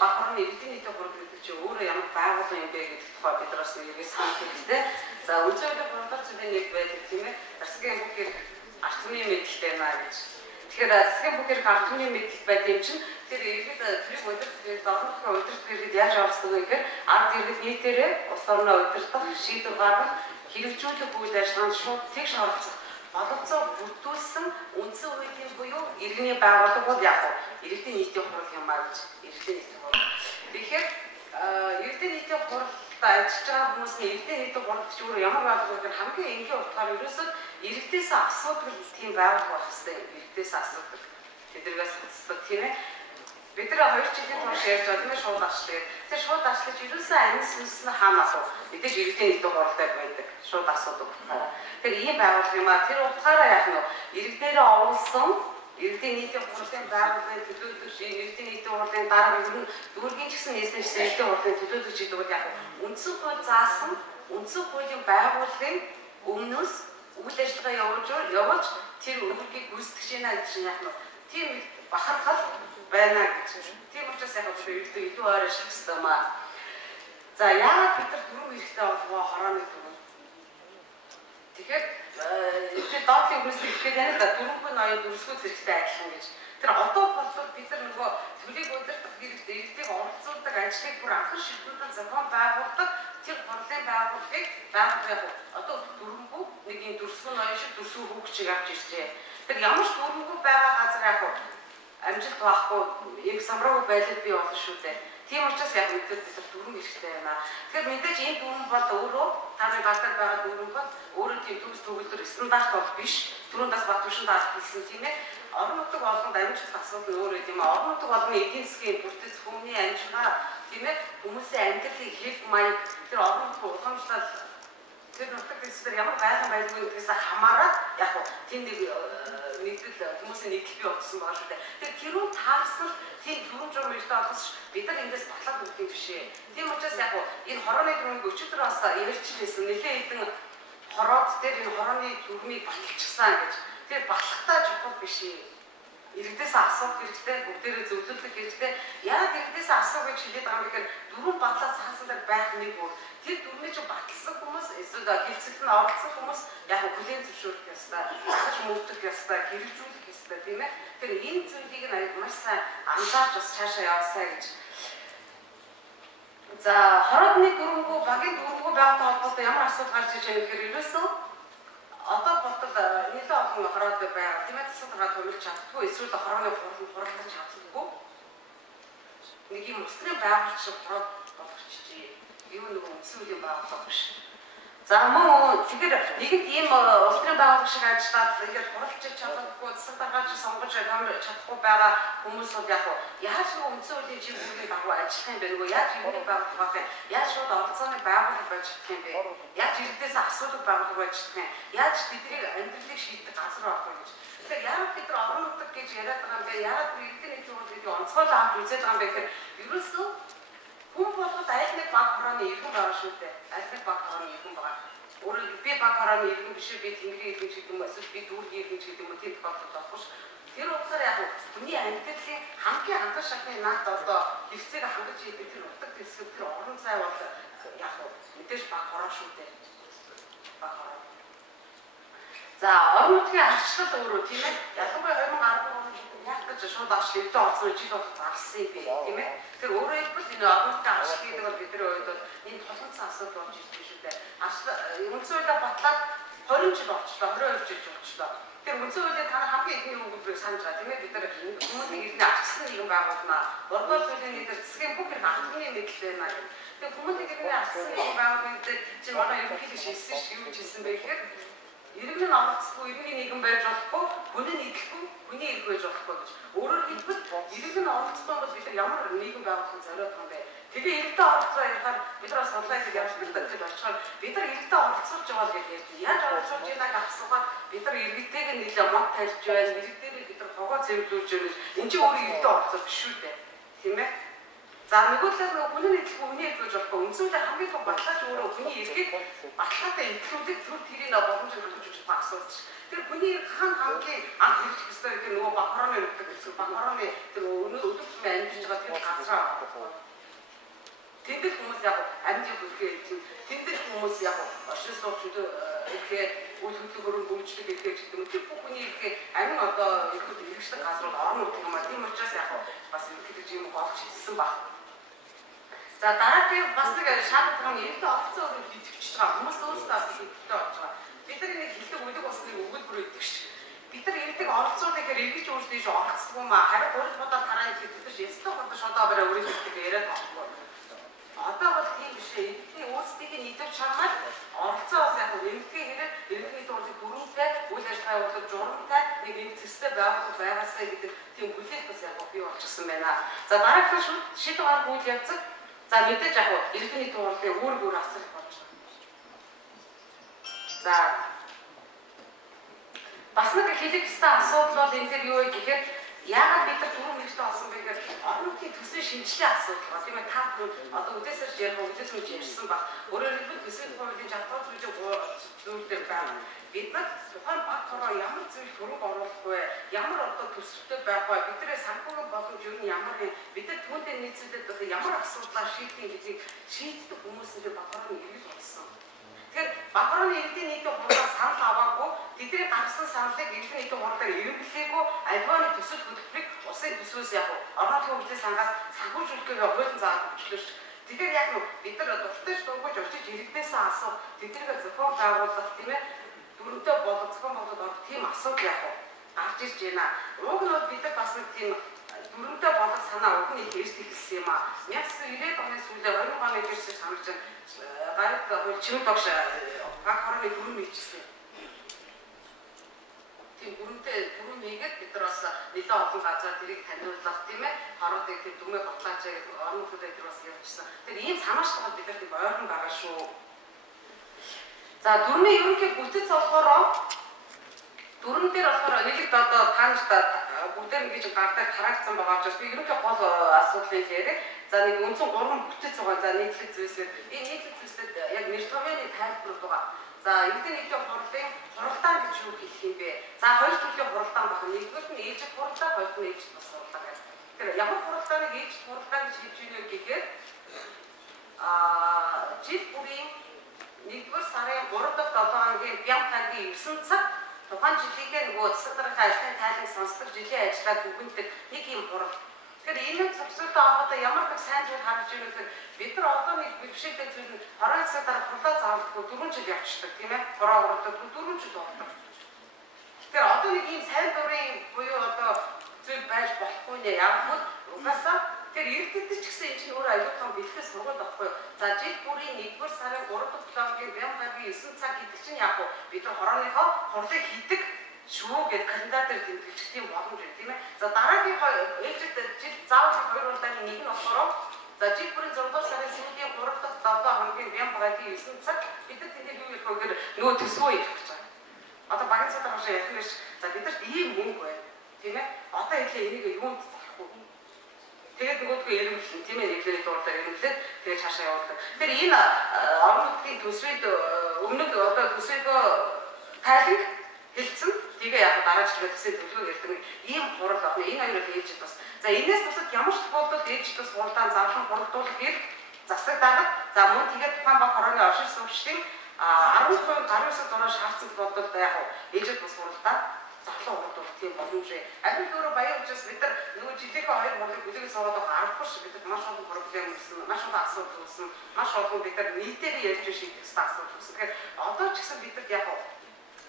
бахарны иргэдийн нийтийн хурал гэдэг чинь өөрөө ямар байгууллага юм бэ гэдэг тухай бид бас нэгээс санах хэрэгтэй. За үнцөөлөх хуралдаж зүйл нэг байдаг тийм ээ. Засгийн бүхэр ард түмний мэдлэлтэй маа гэж. Тэгэхээр засгийн бүхэр ард түмний мэдлэл байдаг юм чинь тэр иргэд тэрийг удирдах дорнохоо удирдах иргэд яаж оролцдог вэ гэхээр ард иргэд нийтээрээ улс орноо удирдах, шийдвэр гаргах, хэрэгжүүлэх үйл ажиллагаанд шууд тэгш оролцох боловцоо бүрдүүлсэн үндсэн үеийн буюу иргэний байгууллага бол яг иргэдийн нийтийн хурал юм аа гэж иргэдийн нийтийн хурал. Тэгэхээр иргэдийн нийтийн хуралд ажиллаж байгаа хүмүүсийн иргэдийн нийтийн хурал гэж өөрөө ямар байгууллага вэ? Хамгийн энгийн утгаар ерөөсөө иргэдээс асуудал тийм байгууллага байх хэрэгтэй. Иргэдээс асуудал тэднээс асуудал тийм ээ. Бид нар 2 жилийн турш ярьж байгаа шууд ашлаа. Тэр шууд ашлаж ерөөсөө анис сүнс нь хаанаас вэ? Мэдээж иргэдийн нийтийн хуралтай байдаг. Шууд асуудаг утгаараа. Тэр ийм байгууллага юм аа. Тэр утгаараа яг нь иргэдээрээ овуулсан иргэдийн нийтийн хуралын байгууллагын төлөөлөгч, иргэдийн нийтийн хуралын дараа ер нь дүүргийн ч гэсэн нийслэлийн иргэдийн хуралын төлөөлөгч гэдэг бол яг үндсэн хууль заасан үндсэн хуулийн байгууллагын өмнөөс үйл ажиллагаа явуулж тэр үүргийг гүйцэтгэж байна гэж яг нь тийм бахархал байна гэж. Тийм учраас яг бид илүү ойр ашиглах хэрэгтэй юм аа. За яагаад бид нар дөрөв хэрэгтэй болгоо хорооны дөрөв. Тэгэхээр тэр доотлын хүмүүсийг ихэд байна да дөрвөн ноён дөрвсгөө зэрэгтэй адилхан гэж. Тэр одоо болдог бид нар нөгөө төлийг удирдах хэрэгтэй, иргэдийг оролцуулдаг ажлыг бүр анхан шийдвэрлэх зохион байгуулдаг тэр хурлын байгууллагыг байгуулах одоо дөрвөнгөө нэг юм дөрвсгөө ноён шиг дөрвсгөө хөгжиж авч иржээ. Тэр ямар ч дөрвөнгөө байгаа газар яг амжилт байхгүй юм самраг байлал бий болно шүү дээ. Тийм учраас яг мэдээд бид дөрвөн хэрэгтэй байна. Тэгэхээр мэдээж энэ дөрвөн бол өөрөө таны гадаад байгаа дөрвөн бол өөрөө тийм төгс төгөлдөр стандарт бол биш. Түрүүндээс бат төвшин даад хэлсэн тийм ээ. Орон нутаг болгонд амжилт асуудал нь өөрөө тийм ээ. Орон нутаг болгоны эдийн засгийн бүртгэц хүмүүний амжилтаа тийм ээ хүмүүсийн амьдралын хэв маяг тэр орон нутгийн уламжлал тэр нутаг дэвсгэр ямар гайхам байлгүй гэдгээс хамаарат яг тийм нэг нэгдэл хүмүүсийн нийтлэл бий болсон байгаа шүү дээ. Тэр хэрүү таарсан тийм түрүүн журам ирдэг олгос бид нар эндээс батлаад өгөх юм биш ээ. Тийм учраас яг энэ хорооны дүрмийг өчигдөр бас ярьж хэлсэн нэлээд хэдэн хороод дээр энэ хорооны дүрмийг баталчихсан гэж. Тэр батлахтаа чухал биш ээ. Иргэдээс асуух хэрэгтэй, бүгдээрээ зөвлөлдөх хэрэгтэй. Яг иргэдээс асуух гэж хэлээд байгаа юм гэхээр дөрвөн батлаад цаасандаа байх нэг өөр. Тэр дүрмийг ч баталсан хүмүүс эсвэл хэлцэлд нь оролцсон хүмүүс яг хүлээн зөвшөөрөх ёстой, хаж мөвдөх ёстой, хэрэгжүүлэх ёстой тийм ээ. Тэр энэ зүйлийг нь маш сайн анзаарч бас цаашаа яваасаа гэж. За хорооны дүрмгүү, багийн дүрмгүү байгаатай холбоотой ямар асуудал гарч иж байгаа гэхээр ерөөсөө одоо болтол нэлээд олон хороод байгаа. Тийм ээ засаг гараад хөвлөж чаддгүй эсвэл хорооны хуралдаж чаддаггүй. Нэг юм устрын байгууллагч хороод болгочихжээ. Юу нэг үндсэн үеийн байгууллага биш. За мөн тэгэхээр нэгэнт ийм устрын байгууллага шиг ажиллаад ингээд хуралдаж чадахгүй засаг гаргаж сонгож чадахгүй байгаа хүмүүс бол яг яаж нэг үндсэн үеийн чиглэлийн дагуу ажиллах юм бэ? Нөгөө яаж юуны байгууллага вэ? Яаж шууд оролцооны байгууллага байж чадах юм бэ? Яаж иргэдээс асуудал байгууллага байж чадах юм? Яаж бидний амьдралыг шийдэх газар болох вэ гэж. Тэгэхээр яагаад бид нар орон нутаг гэж яриад байгаа юм бэ? Яагаад иргэдийн нийтийн хурал гэдэг онцгойлоо авч үзээд байгаа юм бэ гэхээр ерөөсөө хүн болгоод аль нэг баг хорооны иргэн байгаа шүү дээ. Аль нэг баг хорооны иргэн байгаа. Өөрөөр би баг хорооны иргэн биш би тэнгэрийн иргэн гэдэг юм эсвэл би дүүргийн иргэн гэдэг юм тийм тохиолдол болохгүй. Тэр утгаараа яг хүний амьдралын хамгийн анхан шатны наад одоо хэвцээг хангаж идэг тэр утга дэвсгэр тэр орон зай бол яг мэдээж баг хороо шүү дээ. Баг хороо. За орон нутгийн арчлал өөрөө тийм ээ. Ялангуяа 2013 яг гэж шууд арчлал эвдээ орсон жил болох зарсан юм бэ тийм ээ. Тэр өөрөө хэлбэл энэ орон нутгийн арчлал гэдэг бол бидний хувьд бол энэ толгойн асуудал болж ирсэн шүү дээ. Арчлал үндсэн хуулиа батлаад 20 жил болчихлоо, 22 жил болчихлоо. Тэр үндсэн хуулийн та хамгийн ихний өгүүлбэрийг санаж байгаа тийм ээ. Бид нар хүмүүсийн иргэний арчсан нэгэн байгуулнаа. Урдуул зүйлийн нийтээр засгийн бүх их хангалтны мэдлэл байна гэх. Тэр хүмүүсийн иргэний арчсан нэгэн байгууллагын дээр чи манай ерөнхийлөгч хэлсэн шүү юу хэлсэн бэ гэхээр иргэн нь оролцохгүй, иргэний нийгэм байж болохгүй, хүний нийтлэхгүй, хүний иргэ байж болохгүй гэж. Өөрөөр хэлбэл иргэн нь оролцсон бол бид нар ямар нийгэм байгуулахын зориод байгаа юм бэ? Тэгээ иргэдээ оролцоо ярихаар бид нар сонлайг явж бэлдэж очихоор бид нар иргэдээ оролцуулж байгаа гэж ярьж байна. Яаж оролцуулж байгааг асуугаад бид нар иргэдэйг нэлээд мод тавьж байна. Иргэдээ бид нар хогоо цэвэрлүүлж байна. Энд чинь өөрөө иргэдээ оролцох биш шүү дээ. Тийм ээ? За нөгөө талаас нөгөө хүний нийтлэг хүний иргэж болохгүй. Үндсэндээ хамгийн том баталгаач өөрөө хүний иргэд баталгаатай инклюдик төр тэрийг боломжтой хангаж өгч байгаа асуудал. Тэр хүний хамгийн анх хэлэх ёстой гэдэг нөгөө бахарооны өгдөг гэсэн бахарооны тэр өнөө өдөртмөн амьдарч байгаа тэр газар авчраа. Тэндэл хүмүүс яг амжилт үлдээ чинь тэндэл хүмүүс яг оршин суугчид ихээр үйл хөдлөлөөр гүйцэтгэх ихээр гэдэг юм. Тэр бүхний ихээр амин одоо ихэд хэрэгжих газрууд орон нутг юм а. Тийм учраас яг бас ихэд юм голч хэлсэн баг. За дараагийн бас нэг шаардлага нь эрдэ офицер өөрөө хэлчихэж байгаа хүмүүс өөрсдөө бас хэлдэг болж байгаа. Бид нар нэг хэлдэг үлэг усны өгүүлбэр өгдөг ш. Бид нар эрдэг оролцоод ихээр эргэж өөрсдөө ийш оролцсон юм а. Харин 3 удаа тараа ихэд бид нар ястаа бодож одоо барай өөрөөсөө яриад байгаа. Одоо бол тийм биш ээ. Эдгээр өөрсдийг нь идэж чамаар оролцоос яг нэмтгэе хэрэг иргэний дурдыг бүрэнтэй үйл ажиллагаа явуулах журамтай нэг юм зэстэй байгаасаа гэдэг тийм хүлээлт бас яг бий болчихсон байна. За дараагийн шийдвэр гаргах үйл явцад за мэдээж яг иргэний дурдыг өөр асах болж байгаа. За бас нэг хэлэх ёстой асуудал бол энэ дээр юу вэ гэхээр яагаад бид нар түрүү мэрэгчтэй олсон бэ гэхээр орон нутгийн төсвийн шинжилгээ асуудал ба тийм ээ та одоо үдээсэрч ярих үдээс мэж ярьсан баг. Өөрөөр хэлбэл төсвийн хуулийн жадвар зүйлээр байна. Бид нар тухайн баг хороо ямар зүйл хөрөнгө оруулах вэ? Ямар одоо төсөвтэй байх вэ? Бидний санхүүгийн боломж юу нь ямар вэ? Бид нар түүнтэй нийцүүлээд одоо ямар асуудлаа шийдэх гэдгийг шийддэг хүмүүстэй баг хороо иргэж болсон. Тэгэхээр Баахраны иргэдийн нийтийн хурлаас санал аваагүй тэдний гаргасан саналыг иргэдийн нийтийн хурлаар эргэллээгүй альваны төсөл хөтөлбөрийг улсын төсвөөс яг орон нутгийн хөгжлийн сангаас санхүүжүүлэхээр хуулийн заалт өгчлөө ш. Тэгэхээр яг бид нар дуртай дургуйж очиж иргэдээсээ асуух тэднийг зохион байгуулах тийм ээ дөрөвдөө болоод зохион байгуулалт орох тийм асуудал яг гарч ирж байна. Уг нь бид нар бас нэг тийм дөрөвдөө болоод санаа өгнө гэж хэлсэн юм а. 1990 оны сүүлээр 20 оны гэж санаж гараг чимэг тогш баг хорны дүрм хийчихсэн. Тийм дүрм хийгээд бид нар бас нэлээд олон газар тэрийг таниулах тийм ээ хоруудыг тийм дүрмээ батлаач гэж орон нутгад тэр бас явуулсан. Тэр ийм санаачлал бид нар тийм ойрхон байгаа шүү. За дүрмийн ерөнхий бүтэц болохоор дүрм дээр болохоор нийлэгд одоо таанчтай бүгдээр ингэж гардаг харагдсан байгаа учраас би ерөнхий гол асуудлыг яриа. За нэг үндсэн 3 бүтэц байгаа. За нийтлэг зүйлсээр энэ нийтлэг зүйлсээр яг нэртгавны тайлбар байгаа. За иргэдийн нийтийн хурлын хуралдаан гэж юу хэлэх юм бэ? За хоёр төрлийн хуралдаан байна. Нэгдүгээр нь ээлжид хуралдаан, хоёрдугаар нь ээлжид бас хуралдаан гэдэг. Тэгэхээр ямар хуралдааныг ээлжид хуралдаан гэж хэлж байна вэ гэхээр жил бүрийн 1-р сарын 3 дахь 7 хоногийн бям цагийн 9 цаг тухайн жилийнхээ нөгөө засаг даргын ажлын тайлан сонсдог жилийн ажлаа бүгддэг нэг юм хурал. Тэгэхээр энэ зөвсөлтөд авахда ямар нэг сайн зүйл харж ирэх гэхээр бид нар одоо нэг бишигтэй зүйл нь хорон засаг дараа хурлаа заавалгүй 4 жил явчихдаг тийм ээ. Хороо уралдаг 4 жил болдог. Тэгэхээр одоо нэг ийм сайн дурын буюу одоо зүйл байж болохгүй нэ. Яг нь угаасаа тэр иргэдэд ч гэсэн энэ чинь өөрөө аюул том бэлтгэл сургууль байхгүй юу? За жил бүрийн 1-р сарын 3 дахь 7 хоногийн бям цагийн 9 цаг гэдэг чинь яг бид нар хорооныхоо хурлыг хийдэг шүү гэдэг календар дээр тэмдэглэх тийм боломж байна тийм ээ. За дараагийн ээлжид жил заавал 2 удаагийн нэг нь болохоор за жил бүрийн 6 сарын сүүлийн 3 дахь 7 хоногийн бям цагийн 9 цаг бид нар тэнд юу ярих вэ гэхээр нөгөө төсвөө ярих гэж байна. Одоо багийн цаатар хашаа ярих гэж за бид нарт ийм мөнгө байна тийм ээ. Одоо хэлээ энийг юунд зарахгүй. Тэгээд нөгөөдгөө яригдсан тийм ээ нэгдний дурдаар яригдлээ тэгээд цаашаа явуулдаг. Тэгэхээр энэ орон нутгийн төсвийн өмнөд одоо төсвийг тайлбар хэлсэн. Тэгээ яг дараачлал төсвийн төлөвлөгөө ярьдаг ийм хурал авна. Энэ хоёрыг ээлжид бас. За энэс бусад ямар ч тохиолдолд ээлжид бас хуралдаан зарлан хуралдуулах хэрэг засаг дарга за мөн тэгээд тухайн баг хорооны оршин суугчдын 10% гарын үсэг дураар шаардсан тохиолдолд яг ээлжид бас хуралдаан зарлан хуралдуулах тийм боломж бий. Аль өөрөө баян учраас бид нар нөгөө жилийнхээ хоёр хурлыг бүлэглэж суугаад байгаа аргагүй ш бид нар маш олон проблем үүсэн, маш олон асуудал үүсэн, маш олон бид нар нийтээр ярьж шийдэх ёстой асуудал үүсэн. Тэгэхээр одоо ч гэсэн бид нар яг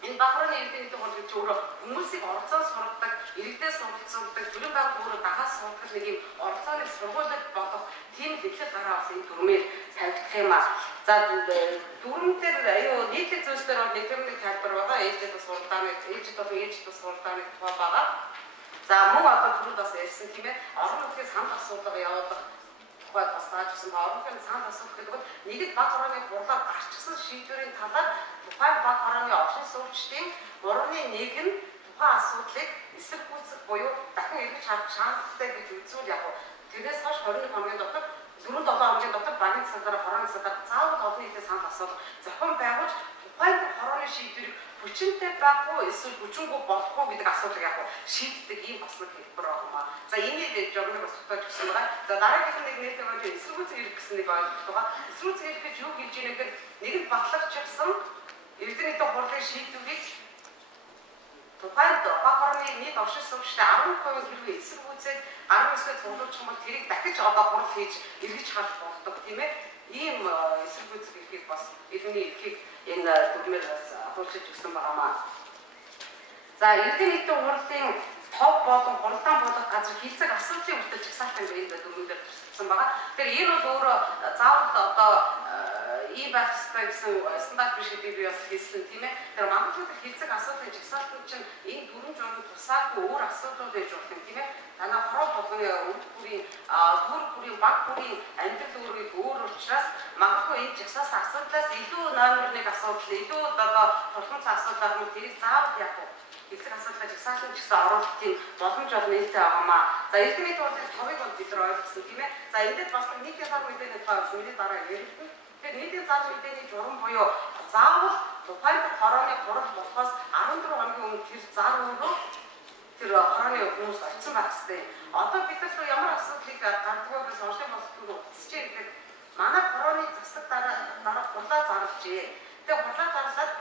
энэ Баахраны иргэдийн нийтийн хурл гэж өөрөө хүмүүсийг оролцоон сургадаг, иргэдээс суралцуулдаг, төрийн байгууллага өөрөө дагаас сургах нэг юм оролцооны сургуулиуд болох тийм хэвлэл гараа бас энэ дүрмээр тавигдах юм аа. За дүрм дээр аюу нийтлэг зүйлс дээр бол нэгдүгээр тайлбар байгаа. Ээлжид бас суралдааны, ээлжид бас суралдааны тухай байгаа. За мөн одоо түрүүд бас ярьсан тийм ээ. Орон нутгийн санал асуудал явуулах тухайд бас таажсан. Орон нутгийн санал асуудал гэдэг нь нэгд баг хорооны хурлаар гарчсан шийдвэрийн талаар тухайн баг хорооны оршин суугчдын 3/1 нь тухайн асуудлыг эсрэг гүйцэх буюу дахин эргэж харах шаардлагатай гэж үзвэл яг тэрнээс хойш 21 хоногийн дотор 4-7 хоногийн дотор багийн цадараа хорооны цадараа заавал олон нийтийн санал асуудал зохион байгуулж тухайн хорооны шийдвэрийг хүчинтэй байхгүй эсвэл хүчингүй болохгүй гэдэг асуудлыг яг шийддэг ийм бас нэг хэлбэр байна. За энийг журмыг бас тотож өгсөн байгаа. За дараагийнх нь нэг нэтээр эсэргүүцэн ирэх гэсэн нэг ойлголт байгаа. Эсэргүүцэн ирэх гэж юу хэлж ийнэ гэхээр нэгэн батлагчсан Эрдэнэ нийтийн хурлын шийдвэрийг тухайн баг хорны нийт оршин суугчдын 10% хэрвээ эсэргүүцээд 19-д цуглуулж юм бол тэрийг дахиж одоо хурал хийж эргэж харж болдог тийм ээ. Ийм эсэргүүцэх эрхийг бас иргэний эрхийг энэ дүрмээр бас хуралж өгсөн байгаамаа. За Эрдэнэ нийтийн хурлын тов болон хуралдаан болох газар хилцэг асуудлын хүртэл жагсаалтын байр дүрмээр туссан байгаа. Тэгэхээр энэ бол өөрөө заавал одоо ийм байх ёстой гэсэн стандарт биш гэдэг би бас хэлсэн тийм ээ. Тэр магадгүй хилцэг асуудлын жагсаалтын чинь энэ дүрм журмын тусаагүй өөр асуудлууд байж болох юм тийм ээ. Танаа хороо болгоны өв бүрийн төр бүрийн баг бүрийн амьдрал өөрийг өөр учраас магадгүй энэ жагсаалт асуудлаас илүү номер 1 асуудал илүү одоо тулгымц асуудал нь тэрийг заавал яг хилцэг асуудлаа жагсаалтын гэсэн оруулалтын боломж бол нээлттэй байгаамаа. За Эрдэнэ нийтийн хурлын товыг бол бид нар ойлгосон тийм ээ. За энэд бас нийтийн зам мэдээний тухай миний дараа яригдана. Тэгэхээр нийтийн зам мэдээний журам буюу заавал тухайн хорооны хурал болохоос 14 хоногийн өмнө тэр зар өөрөө тэр хорооны хүмүүс очсон байх хэрэгтэй. Одоо бид нар ямар асуудлыг гардггүй бас онцлог болтгоо утасч ирдэг. Манай хорооны засаг дараа хурлаа зарлжээ. Тэгээ хурлаа зарлаад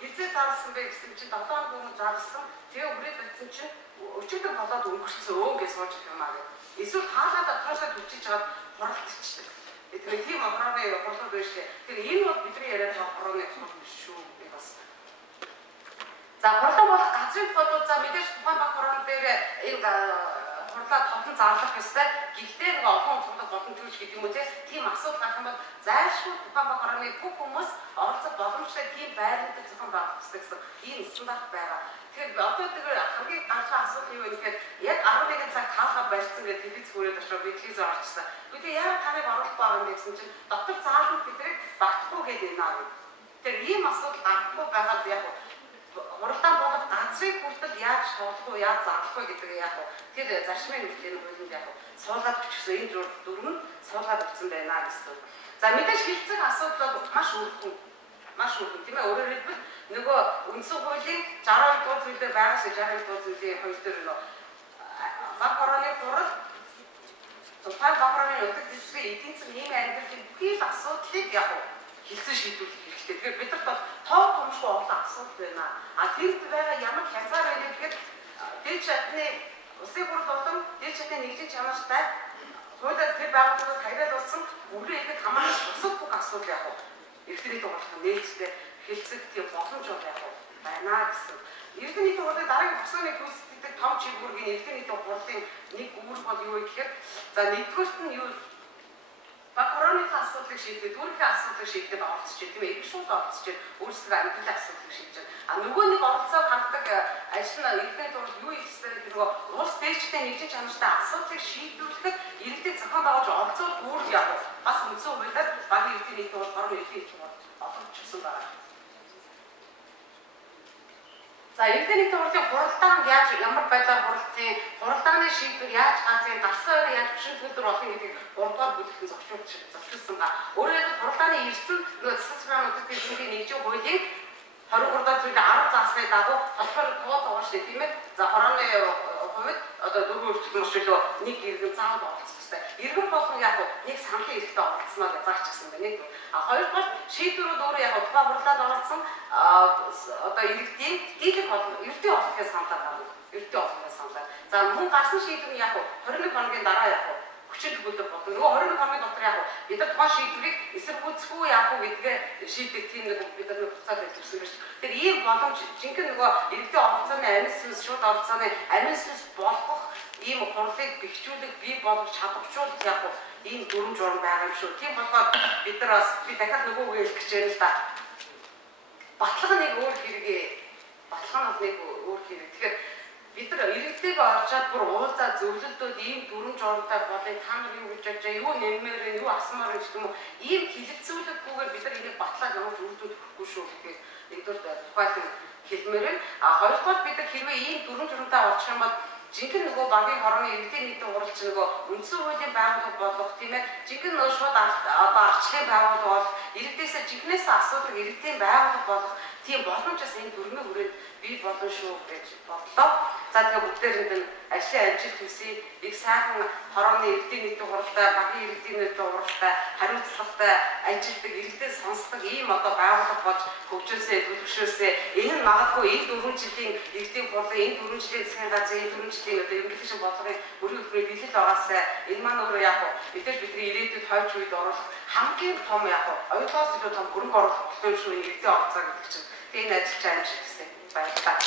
хизээ зарлсан бэ гэсэн чинь 7 хоног өмнө зарлсан. Тэгээ үрээд байсан чинь өчигдөр болоод өнгөрсөн гэж сууж юм аа. Эсвэл хаалаа дотроосоо түлчиж чад хуралдчихдаг. Тэгэхээр тийм хорооны хурлууд биш. Тэгэхээр энэ бол бидний яриад байгаа хорооны хурал биш шүү би бас. За хурлаа болох газрын бодвол за мэдээж тухайн баг хорон дээр энэ хурлаа товлон зарлах ёстой. Гэхдээ нэг олон онцлог боломжгүй гэдэг юм уу тийм асуудал гарах юм бол зайлшгүй тухайн баг хорооны бүх хүмүүс оролцох боломжтой тийм байрлалд зохион байгуулах хэрэгтэй гэсэн ийм стандарт байгаа. Тэгэхээр одоо тэр хамгийн ганцхан асуудал юу вэ гэхээр яг 11 цаг хаалга барьсан гэдэг телевиз хүрээд очоод би телевиз орчихсан. Үгүй яагаад таныг оруулах байгаа юм бэ гэсэн чинь дотор зааланд бидрийг багтахгүй гэдэг юм аа. Тэр ийм асуудал гарахгүй байгаад яг хуралдаан болох газрыг хүртэл яаж шоолох вэ, яаж зарлах вэ гэдэг яг тэр зарчмын үйлдэл нь хуулинд яг суулгаад өгсөн энэ дүрм нь суулгаад өгсөн байна гэсэн. За мэдээж хилцэг асуудал маш өргөн тийм ээ. Өөрөөр хэлбэл нөгөө үндсэн хуулийн 62 дугаар зүйлээр байгаас 62 дугаар зүйлийн хоёр дээр нөө баг хорооны хурал тухайн баг хорооны өдөр төсвийн эдийн засгийн ийм амьдралын бүхий л асуудлыг яг хилцэн шийдвэрлэх хэрэгтэй. Тэгэхээр бидэрт бол тоо томшгүй олон асуудал байна. Тэнд байгаа ямар хязгаар байна гэхээр дэд шатны улсын хурал болон дэд шатны нэгжийн чанартай хуулиар тэр байгууллагууд хариалуулсан өвлөө ихэд хамаарч бусад бүх асуудал яг Эрдэнэ нийтийн хурлын нээлттэй хэлцэх тийм боломж бол яг байна гэсэн. Эрдэнэ нийтийн хурлын дараагийн босгоны гүйцэтгэдэг том чиглэлгийн Эрдэнэ нийтийн хурлын нэг үүрэг бол юу вэ гэхээр за нэгдүгээрт нь юу баг хорооны асуудлыг шийдэх, төрийн асуудлыг шийдэх оролцож байна тийм ээ. Их шууд оролцож байна. Өөрсдөө амьдралын асуудлыг шийдэж байна. Нөгөө нэг оролцоо гаргадаг ажил нь Эрдэнэ тул юу их хэвээр нөгөө улс дээрчтэй нэгжийн чанартай асуудлыг шийдвэрлэхэд иргэдэг зохион байгуулж оролцоод үүрэг явах. Бас үндсэн хуулиар багийн Эрдэнэ нийтийн хууль, хорон Эрдэнэ нийтийн хууль олгогдсон байна. За Эрдэнэ нийтийн хурлын хуралдаан яаж ямар байдлаар хуралдааны шийдвэр яаж газрын дарсан өрөө яаж бишин төлөвлөр болох юм гэдгийг 3 дугаар бүлэгтэн зохицуулсан ба. Өөрөөр хэлбэл хуралдааны эрдэм нөгөө засаг захиргааны төсвийн нэгжийн хуулийн 23 дахь зүйлийн 10 заасны дагуу тодорхой код байгаа шүү дээ тийм ээ. За хорооны хувьд одоо дөрвөн өртөлтөн мөрчлөө нэг иргэн заавал оролцох хэрэгтэй. Иргэн болгон яг нэг саналын эрхтэй оролцсноо гэж заагчихсан байна. Хоёрдугаар шийдвэрүүд өөрөө яг тухайн хурлаанд оролцсон одоо иргэдийн дийлэх ердийн олонхоос саналаар байна. Ердийн олонхоос саналаар. За мөн гарсан шийдвэр нь яг 21 хоногийн дараа яг хүчин төгөлдөр болно. Нөгөө 21 хоногийн дотор яг бид нар тухайн шийдвэрийг эсэргүүцэх үү яах вэ гэдгээ шийдэх тийм нэг бид нар хугацаа тавьсан байна шүү. Тэгэхээр ийм боломж жинхэнэ нөгөө иргэдийн оролцооны амин сүнс шууд оролцооны амин сүнс болгох ийм хурлыг бэхжүүлэх бий болгох чадварчуулах яг ийм дүрм журам байгаа юм шүү. Тийм болохоор бид нар бас би дахиад нөгөө үгээр хэлэх гэж байна л да. Батлага нэг өөр хэрэгээ. Батлага нь нэг өөр хэрэг. Тэгэхээр бид нар иргэдэг орчоод бүр уулзаа зөвлөлтүүд ийм дүрм журамтай болыг та нар юу гэж бодож байгаа юу нэмээр юу асмаар гэж юм уу ийм хилэлцүүлэггүйгээр бид нар энийг батлаад ямар ч үйлдэл өгөхгүй шүү гэхэд нэгдүгээр тухайлан хэлмээр байна. Хоёрдугаар бид нар хэрвээ ийм дүрм журамтай олчих юм бол жинхэнэ нөгөө багийн хорооны иргэдийн нийтийн хуралч нөгөө үндсэн хуулийн байгууллага болох тийм ээ жинхэнэ нөгөө шууд одоо арчлалын байгууллага бол иргэдээсээ жинхнээсээ асуудаг иргэдийн байгууллага болох тийм боломж бас энэ дөрмийн хүрээнд бий болно шүү гэж бодлоо. За тэгээ бүгдээрэнд нь ажлын амжилт хүсье. Их сайхан хорооны иргэдийн нийтийн хуралдаа, багийн иргэдийн нийтийн хуралдаа хариуцлагатай ажилтдаг, иргэдэд сонсдог ийм одоо байгууллага болж хөгжөөсэй, төлөвшөөсэй. Энэ нь магадгүй энэ 4 жилийн иргэдийн хурлын, энэ 4 жилийн засгийн газрын, энэ 4 жилийн одоо ерөнхийлөгчийн бодлогын мөрийн хөтөлбөрийн бэлэл байгаасаа энэ маань өөрөө яг мэдээж бидний ирээдүйд хойч үед оруулах хамгийн том яг оюутгаас илүү том хөрөнгө оруулалт төлөв шүү иргэдийн оролцоо гэдэг чинь. Энэ ажил чамж гэсэн баярлалаа.